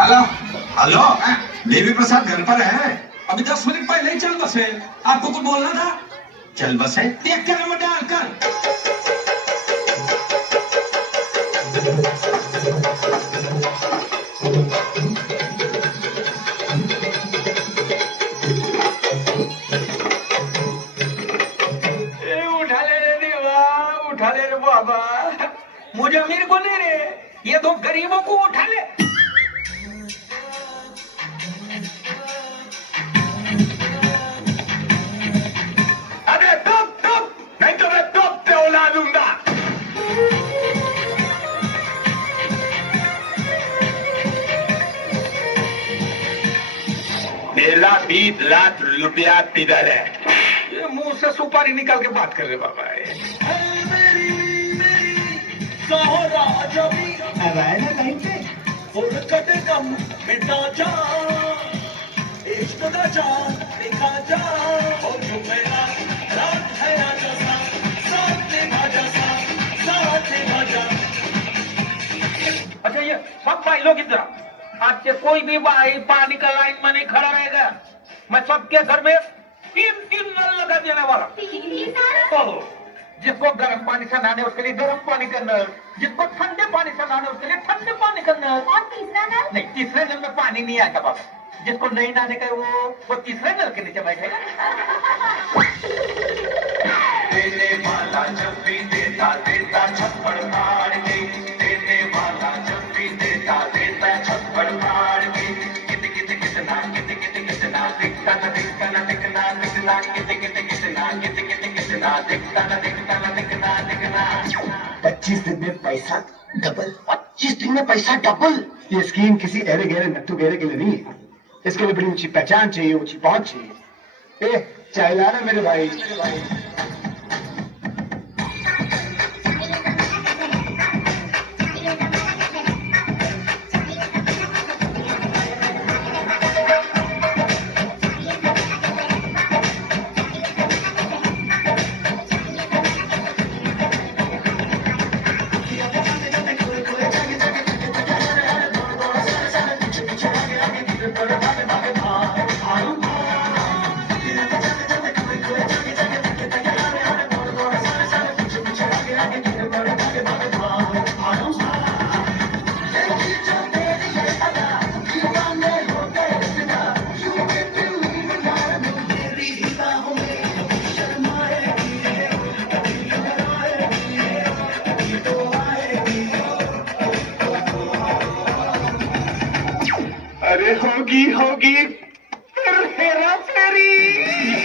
Hello hello Devi Prasad घर पर है? अभी 10 मिनट पहले ही चल बसे। आपको कुछ बोलना था? चल बसे देख के नंबर डाल कर। उठा ले रे देवा, उठा ले रे बाबा। मुझे अमीर को नहीं रे, ये दो गरीबों को उठा ले। अरे टॉप टॉप, नहीं तो मैं टॉप पे उड़ा दूंगा। मेरा 20 लाख रुपया किधर है? ये मुंह से सुपारी निकाल के बात कर रहे बाबा। अब आए ना कहीं पे अच्छा ये सब भाई लोग इधर आज से कोई भी भाई पानी का लाइन में नहीं खड़ा रहेगा। मैं सबके घर में 3 नल लगा देने वाला। तो जिसको गर्म पानी से नहाने उसके लिए गर्म पानी का नल, जिसको ठंडे पानी से नहाने उसके लिए ठंडे पानी का नल। और तीसरा नल? नहीं, तीसरे नल में पानी नहीं आएगा बाबा। जिसको नहीं नहाने का वो तीसरे नल के नीचे बैठेगा। देने वाला जब भी देता देता छप्पड़ फाड़ के, देने वाला जब भी देता देता छप्पड़ फाड़ के। कित कित कितना कित कित कितना दिखता न दिखता न दिखना दिखना, कित कित कितना कित कित कितना दिखता न दिखता न दिखना दिखना। 25 दिन में पैसा डबल। 25 दिन में पैसा डबल? ये स्कीम किसी ऐरे गहरे नट्टू गहरे के लिए नहीं है। इसके लिए बड़ी ऊंची पहचान चाहिए, ऊंची पहुंच चाहिए। चाय लाना मेरे भाई। अरे होगी होगी फिर हेरा फेरी।